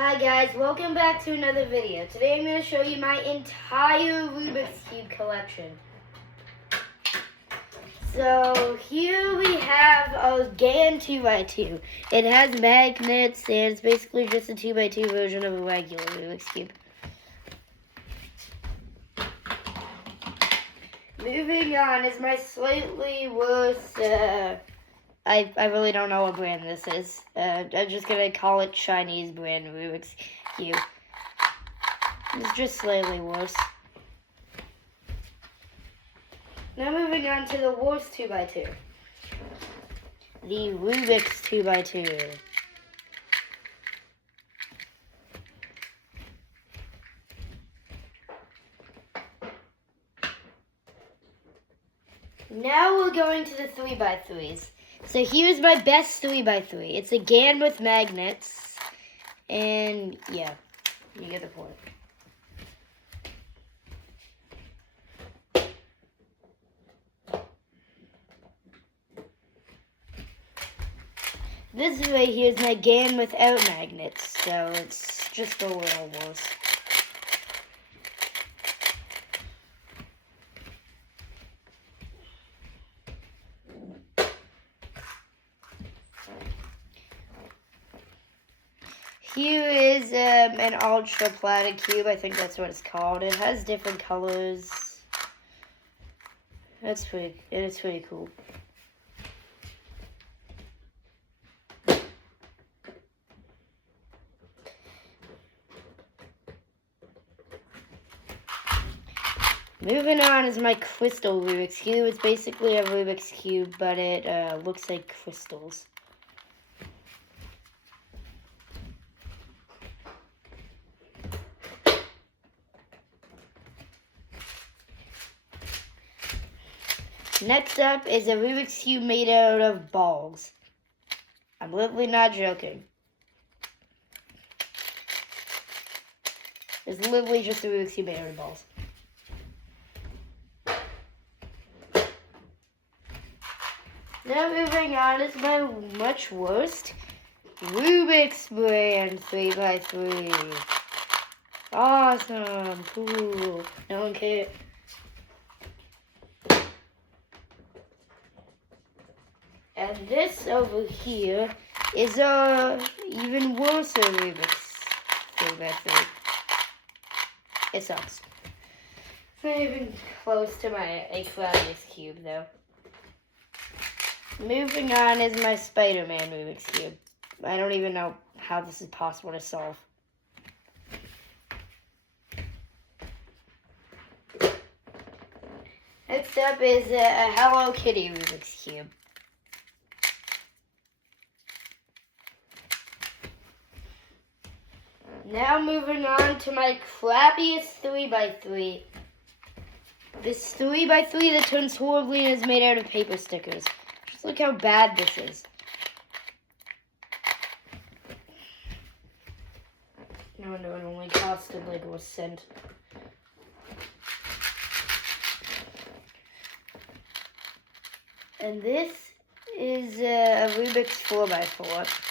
Hi guys, welcome back to another video. Today I'm going to show you my entire Rubik's Cube collection. So here we have a GAN 2x2. It has magnets and it's basically just a 2x2 version of a regular Rubik's Cube. Moving on is my slightly worse, I really don't know what brand this is. I'm just going to call it Chinese brand Rubik's Cube. It's just slightly worse. Now moving on to the worst 2x2. The Rubik's 2x2. Now we're going to the 3x3s. So here's my best 3x3. It's a GAN with magnets. And yeah, you get the point. This right here is my GAN without magnets. So it's just a little worse. Here is an ultra platter cube. I think that's what it's called. It has different colors. It's pretty cool. Moving on is my crystal Rubik's Cube. It's basically a Rubik's Cube, but it looks like crystals. Next up is a Rubik's Cube made out of balls. I'm literally not joking. It's literally just a Rubik's Cube made out of balls. Now moving on is my much worst Rubik's brand 3x3. Awesome, cool, no one cares. And this over here is a even worse Rubik's 3x3. It sucks. It's not even close to my Aquarius cube though. Moving on is my Spider-Man Rubik's Cube. I don't even know how this is possible to solve. Next up is a Hello Kitty Rubik's Cube. Now moving on to my crappiest 3x3. This 3x3 that turns horribly and is made out of paper stickers. Just look how bad this is. No wonder it only costed like a cent. And this is a Rubik's 4x4.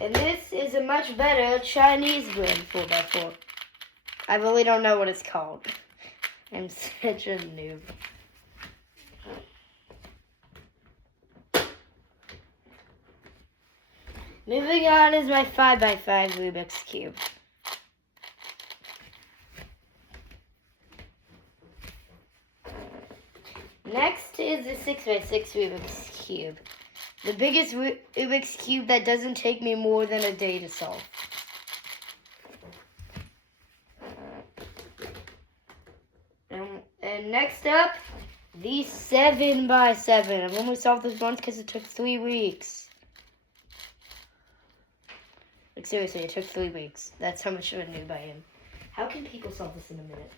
And this is a much better Chinese brand 4x4. I really don't know what it's called. I'm such a noob. Moving on is my 5x5 Rubik's Cube. Next is the 6x6 Rubik's Cube. The biggest Rubik's Cube that doesn't take me more than a day to solve. And next up, the 7x7. I've only solved this once because it took 3 weeks. Like seriously, it took 3 weeks. That's how much of a noob I am. How can people solve this in a minute?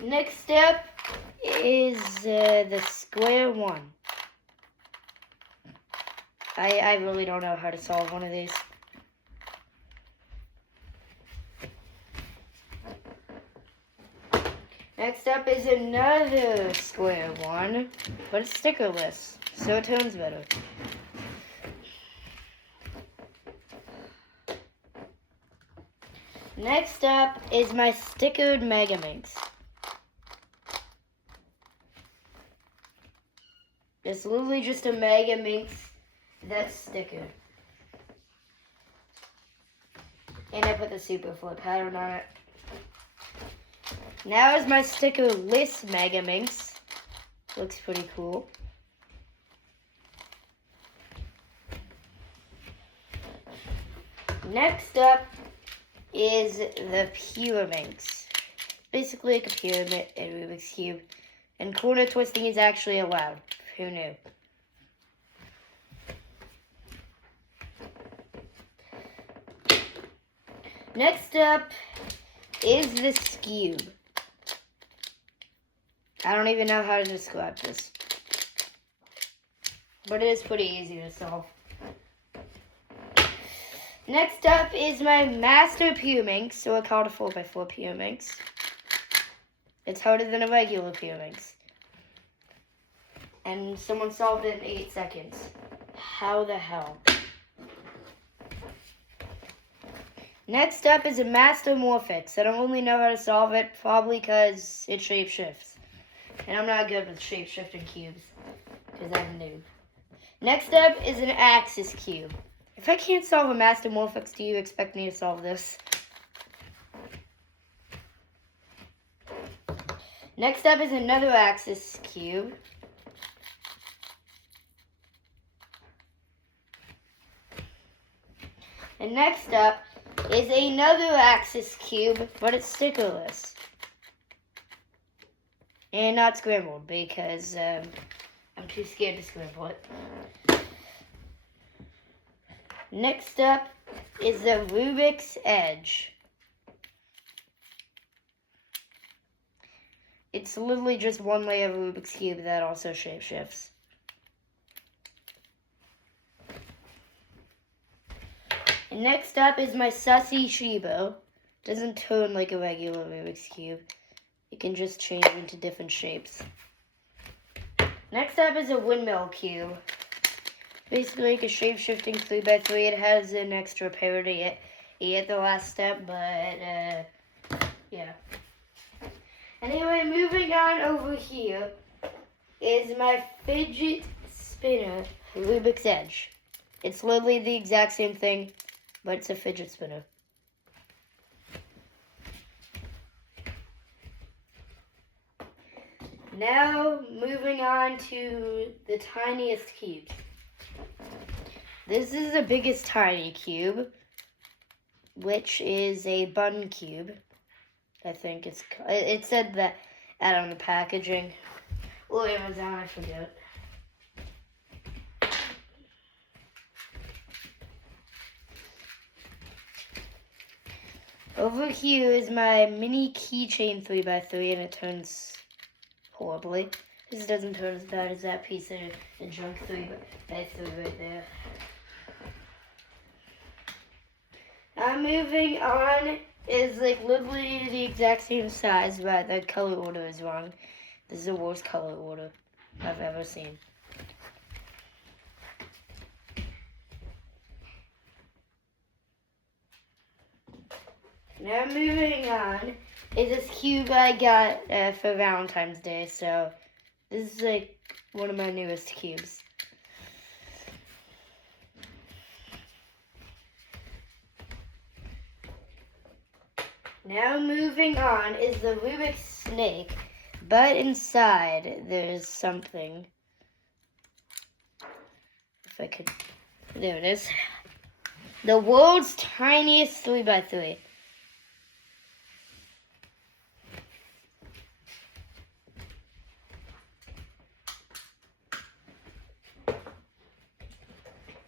Next up is the square one. I really don't know how to solve one of these. Next up is another square one, but it's stickerless, so it turns better. Next up is my stickered Megaminx. It's literally just a Megaminx that's stickered. And I put the Super Flip pattern on it. Now is my stickerless Megaminx. Looks pretty cool. Next up is the Pyraminx. Basically like a pyramid in Rubik's Cube. And corner twisting is actually allowed. Who knew? Next up is the Skewb. I don't even know how to describe this. But it is pretty easy to solve. Next up is my Master Pyraminx, so I called a 4x4 Pyraminx. It's harder than a regular Pyraminx. And someone solved it in 8 seconds. How the hell? Next up is a Master Morphix. I don't really know how to solve it, probably because it shapeshifts. And I'm not good with shape-shifting cubes, because I'm a noob. Next up is an Axis Cube. If I can't solve a Master Morphix, do you expect me to solve this? Next up is another Axis Cube. And next up is another Axis Cube, but it's stickerless. And not scrambled, because I'm too scared to scramble it. Next up is the Rubik's Edge. It's literally just one layer of Rubik's Cube that also shapeshifts. And next up is my Sussy Shibo. Doesn't turn like a regular Rubik's Cube. It can just change into different shapes. Next up is a Windmill Cube. Basically like a shape-shifting 3x3. It has an extra parity at the last step, but yeah. Anyway, moving on over here is my fidget spinner Rubik's Edge. It's literally the exact same thing, but it's a fidget spinner. Now, moving on to the tiniest cubes. This is the biggest tiny cube, which is a bun cube. I think it said that on the packaging. Or Amazon, I forget. Over here is my mini keychain 3x3, and it turns horribly. This doesn't turn as bad as that piece of junk 3x3 right there. Moving on is like literally the exact same size, but the color order is wrong. This is the worst color order I've ever seen. Now moving on is this cube I got for Valentine's Day. So this is like one of my newest cubes. Now moving on is the Rubik's Snake, but inside there's something. If I could, there it is. The world's tiniest 3x3.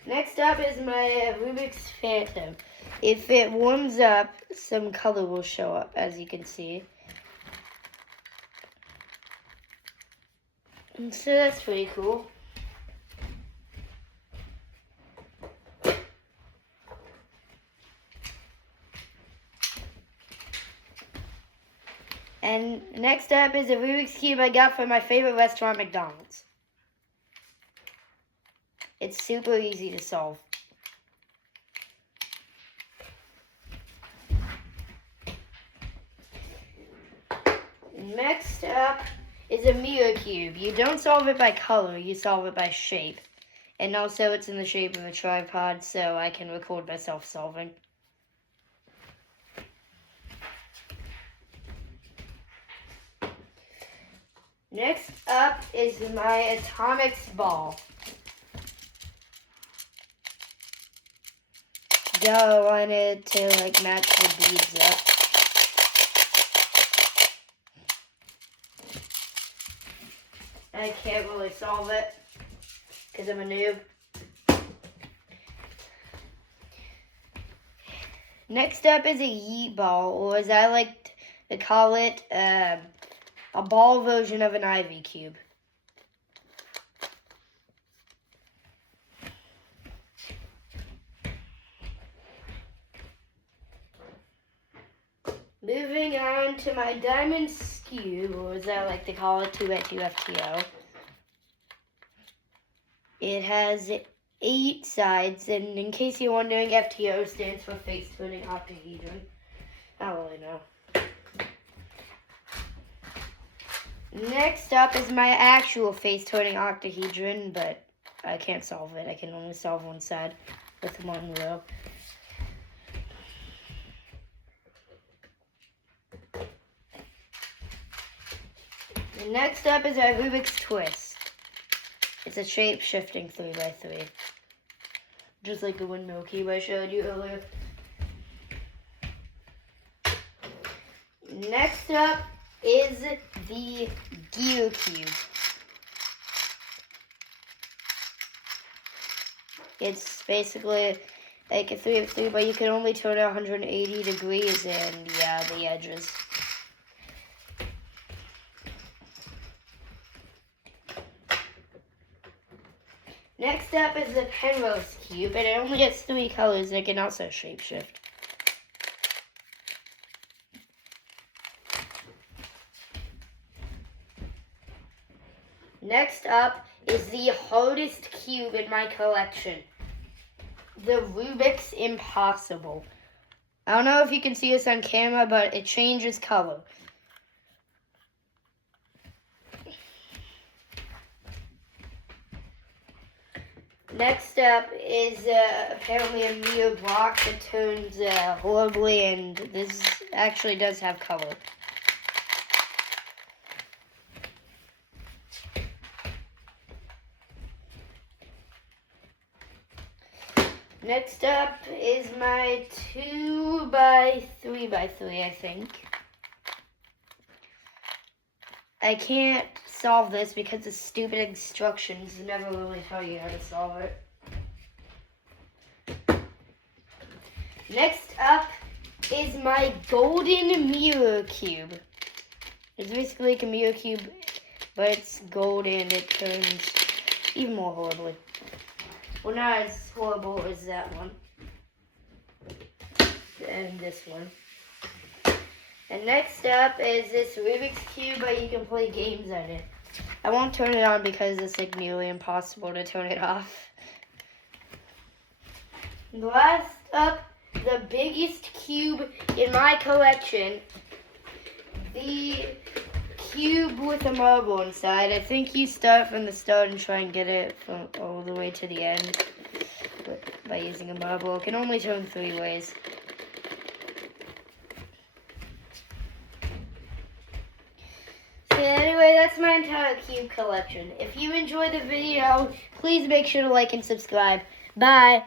Next up is my Rubik's Phantom. If it warms up, some color will show up, as you can see. And so that's pretty cool. And next up is a Rubik's Cube I got from my favorite restaurant, McDonald's. It's super easy to solve. Next up is a mirror cube. You don't solve it by color, you solve it by shape. And also it's in the shape of a tripod, so I can record myself solving. Next up is my Atomics ball. I wanted to match the beads up. I can't really solve it because I'm a noob. Next up is a yeet ball, or as I like to call it, a ball version of an Ivy cube. Moving on to my diamond cube, or as I like to call it, 2x2 FTO. It has 8 sides, and in case you're wondering, FTO stands for face turning octahedron. I don't really know. Next up is my actual face turning octahedron, but I can't solve it. I can only solve one side with one row. And next up is our Rubik's Twist. It's a shape-shifting 3x3. Just like the windmill cube I showed you earlier. Next up is the gear cube. It's basically like a 3x3, but you can only turn it 180 degrees, and yeah, the edges. Next up is the Penrose cube, and it only gets 3 colors, and it can also shapeshift. Next up is the hardest cube in my collection, the Rubik's Impossible. I don't know if you can see this on camera, but it changes color. Next up is apparently a mirror block that turns horribly, and this actually does have color. Next up is my 2x3x3, I think. I can't solve this because the stupid instructions never really tell you how to solve it. Next up is my golden mirror cube. It's basically like a mirror cube, but it's gold and it turns even more horribly. Well, not as horrible as that one. And this one. And next up is this Rubik's Cube, but you can play games on it. I won't turn it on because it's like nearly impossible to turn it off. Last up, the biggest cube in my collection. The cube with a marble inside. I think you start from the start and try and get it from all the way to the end by using a marble. It can only turn 3 ways. So anyway, that's my entire cube collection. If you enjoyed the video, please make sure to like and subscribe. Bye!